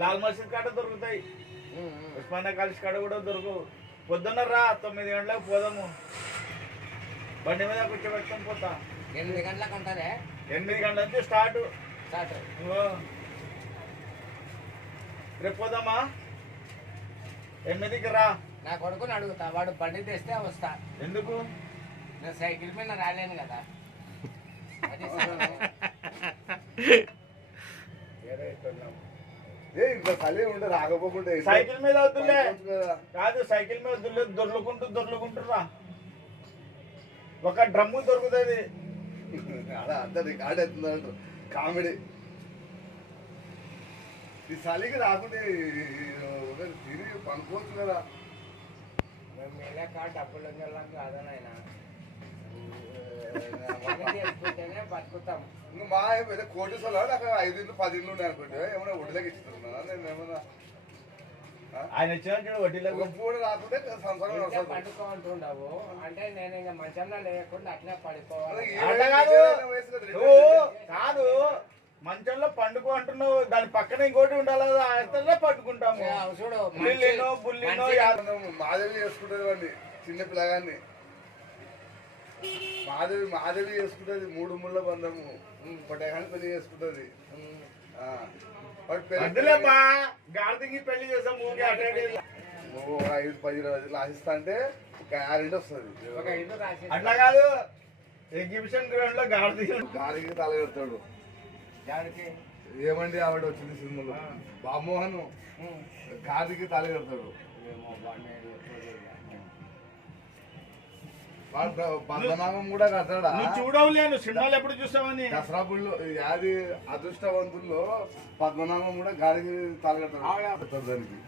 లాల్ మసీద్ కాడ దొరుకుతాయి, ఉస్మానియా కాలేజ్ కాడ కూడా దొరకవు. పొద్దున్న రా 9 గంటలకు పోదాము, బండి మీద కూర్చోబెట్టుకొని పోతా. 8 గంటలకు ఉంటుందే? 8 గంటల నుంచి స్టార్ట్. రేపు పోదామా? 8కి రా. నా కొడుకుని అడుగుతా, వాడు బండి తెస్తే వస్తా. ఎందుకు? నేను సైకిల్ మీద రాలేను కదా. సైకిల్ మీద వద్దులే, కాదు సైకిల్ మీద వద్దులే, దొర్లుకుంటూ రా. ఒక డ్రమ్ము దొరుకుతుంది. కామెడీ ఈ చలికి రాకుంటే తిరిగి పనుకోవచ్చు కదా. మేము వెళ్ళే కాదు డబ్బులు వెళ్ళాం కాదని ఆయన చేసుకుంటేనే బతుకుతాం. మా ఏమైతే కోటేశ్వర అక్కడ 5 ఇళ్ళు 10 ఇళ్ళు ఉన్నాయి అనుకుంటే ఏమైనా ఒడిలోకి ఇస్తున్నా నేను ఏమన్నా ఆయన వచ్చిన వడ్డీలకు కూడా రాకుంటే సంసారం పండుకోంటుండవు అంటే నేను ఇంకా మంచంలో లేకుండా అట్లే పడిపోవాలి. కాదు, మంచంలో పండుకో అంటున్నావు, దాని పక్కన ఇంకోటి ఉండాలి కదా, అతల్లో పట్టుకుంటాము. చూడు బుల్లినో మాధవి చేసుకుంటుంది వాడిని, చిన్న పిల్లగాన్ని మాధవి చేసుకుంటది. 3 ముళ్ళ బంధము పొట్టగాని పెళ్లి చేసుకుంటది. గార్దికి పెళ్లి చేసాం. 5-10 రోజులు ఆశిస్తా అంటే గ్యారెంటీ వస్తుంది. అట్లా కాదు, ఎగ్జిబిషన్ గ్రౌండ్ లో గాలికి తల పెడతాడు. ఏమండి ఆవిడ వచ్చింది సినిమాలో బామోహన్ గాలికి తల పెడతాడు. పద్మనాభం కూడా కడతాడా? చూడవులేను, సినిమాలు ఎప్పుడు చూసామని. దసరా పుళ్ళు అది అదృష్టవంతుల్లో పద్మనాభం కూడా గాలికి తల కడతాడు దానికి.